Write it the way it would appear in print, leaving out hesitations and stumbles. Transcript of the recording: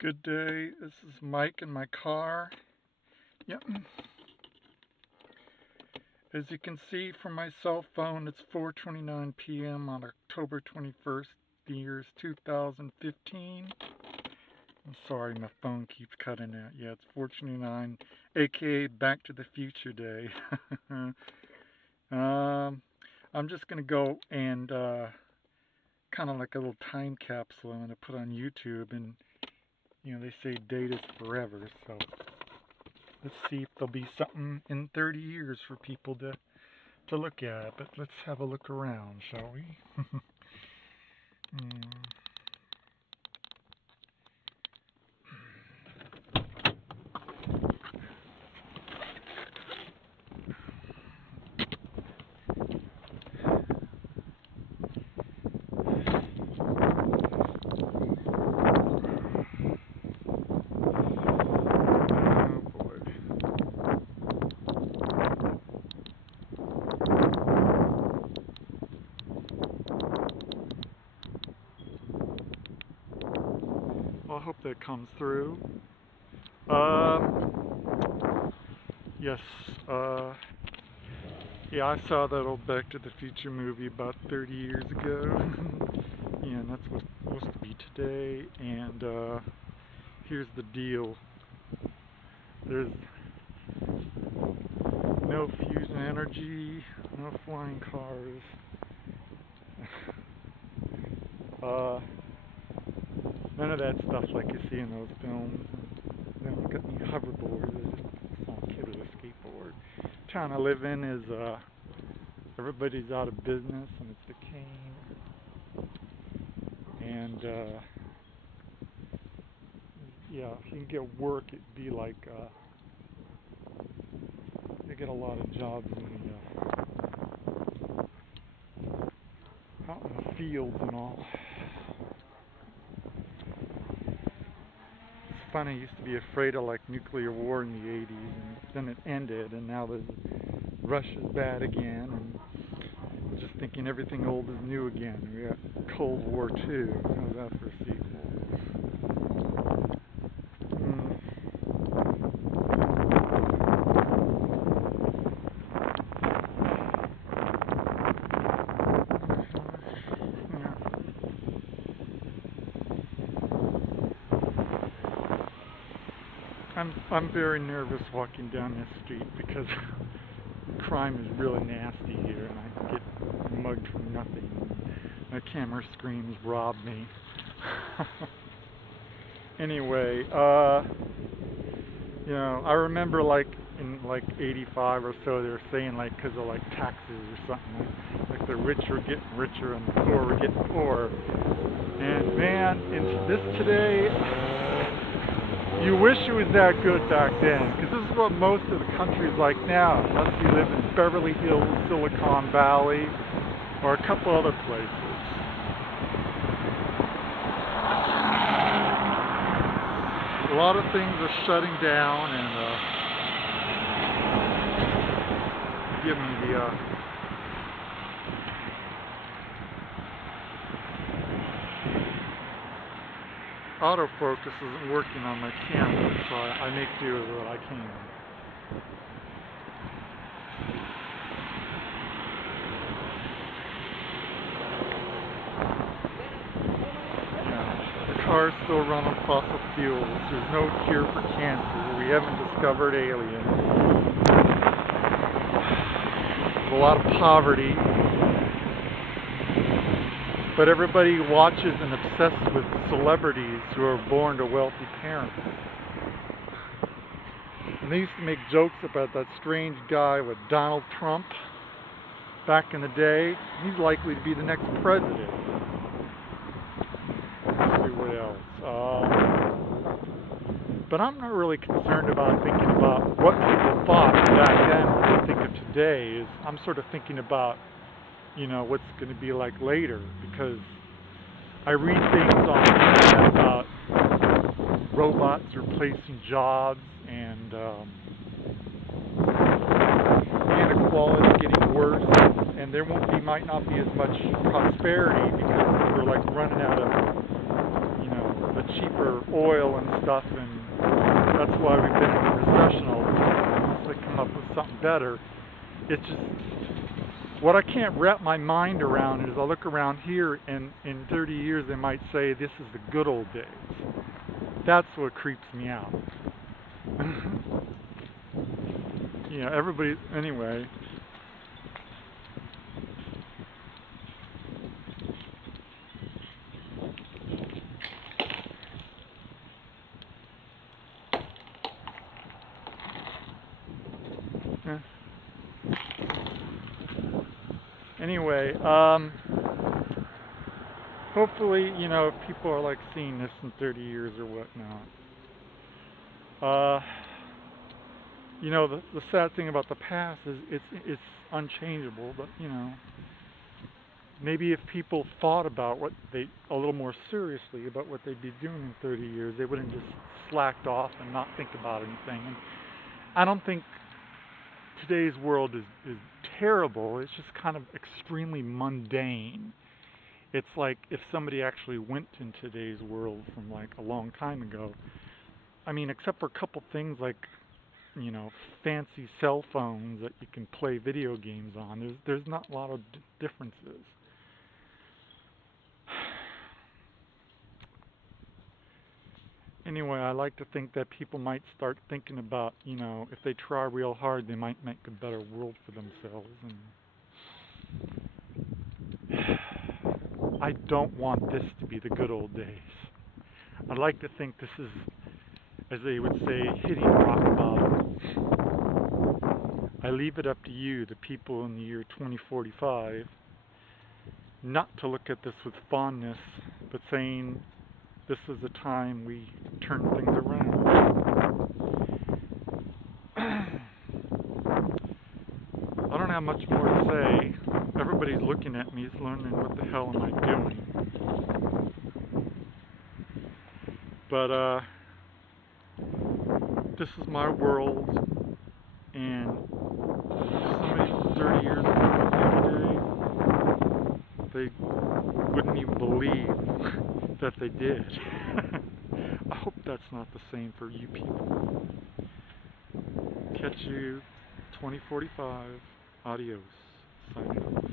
Good day. This is Mike in my car. Yep. As you can see from my cell phone, it's 4:29 p.m. on October 21st, the year's 2015. I'm sorry, my phone keeps cutting out. Yeah, it's 4:29, aka Back to the Future Day. I'm just gonna go and kind of like a little time capsule I'm gonna put on YouTube, and they say data's forever, so let's see if there'll be something in 30 years for people to look at. But let's have a look around, shall we? Hmm. Oh boy. Well, I hope that comes through. Yes. Uh, yeah, I saw that old Back to the Future movie about 30 years ago. Yeah, and that's what's supposed to be today. And here's the deal. There's no fusion energy, no flying cars. uh, None of that stuff like you see in those films. They don't got any hoverboards. They just some kid with a skateboard. Town I live in is everybody's out of business and it's decaying. And yeah, if you can get work, it'd be like they get a lot of jobs in out in the fields and all. It's funny, I used to be afraid of like nuclear war in the 80s, and then it ended, and now there's Russia's bad again, and I'm just thinking everything old is new again. We got Cold War II. How's that for a sequel? Mm. Yeah. I'm very nervous walking down this street because crime is really nasty here, and I get mugged for nothing. My camera screams, "Rob me!" Anyway, I remember like in like '85 or so, they were saying like because of like taxes or something, like the rich were getting richer and the poor were getting poorer. And man, in this today, you wish it was that good back then, because this is what most of the country's like now, unless you live in Beverly Hills, Silicon Valley, or a couple other places. A lot of things are shutting down, and give me the autofocus isn't working on my camera, so I make do with what I can. The cars still run on fossil fuels. There's no cure for cancer. We haven't discovered aliens. There's a lot of poverty. But everybody watches and obsesses with celebrities who are born to wealthy parents. And they used to make jokes about that strange guy with Donald Trump back in the day. He's likely to be the next president. Let's see what else. But I'm not really concerned about thinking about what people thought back then, what they think of today. I'm sort of thinking about what's going to be like later, because I read things on the internet about robots replacing jobs, and inequality getting worse, and there might not be as much prosperity because we're like running out of the cheaper oil and stuff, and that's why we've been in a recession all the time. Unless they come up with something better. It's just, what I can't wrap my mind around is I look around here, and in 30 years they might say this is the good old days. That's what creeps me out. You know, everybody, anyway. Yeah. Anyway, hopefully, you know, if people are like seeing this in 30 years or whatnot. You know, the sad thing about the past is it's unchangeable, but you know, maybe if people thought about what they a little more seriously about what they'd be doing in 30 years, they wouldn't just slacked off and not think about anything. And I don't think today's world is terrible. It's just kind of extremely mundane. It's like if somebody actually went in today's world from like a long time ago. I mean, except for a couple things like, you know, fancy cell phones that you can play video games on. There's not a lot of differences. Anyway, I like to think that people might start thinking about, you know, if they try real hard, they might make a better world for themselves. And I don't want this to be the good old days. I'd like to think this is, as they would say, hitting rock bottom. I leave it up to you, the people in the year 2045, not to look at this with fondness, but saying this is the time we turn things around. I don't have much more to say. Everybody's looking at me, learning what the hell am I doing. But this is my world, and somebody 30 years ago they wouldn't even believe that they did. I hope that's not the same for you people. Catch you 2045. Adios. Signing off.